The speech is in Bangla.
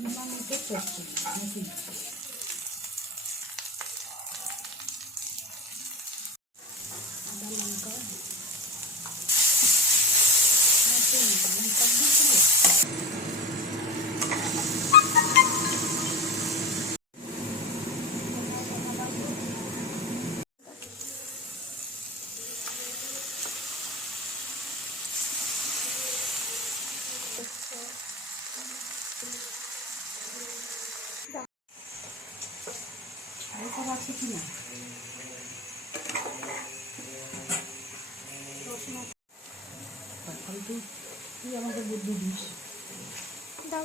নিমামিতে করছি নাকি আদা লঙ্কা আছে কিনা তুই আমাকে বুদ্ধি দিস দাও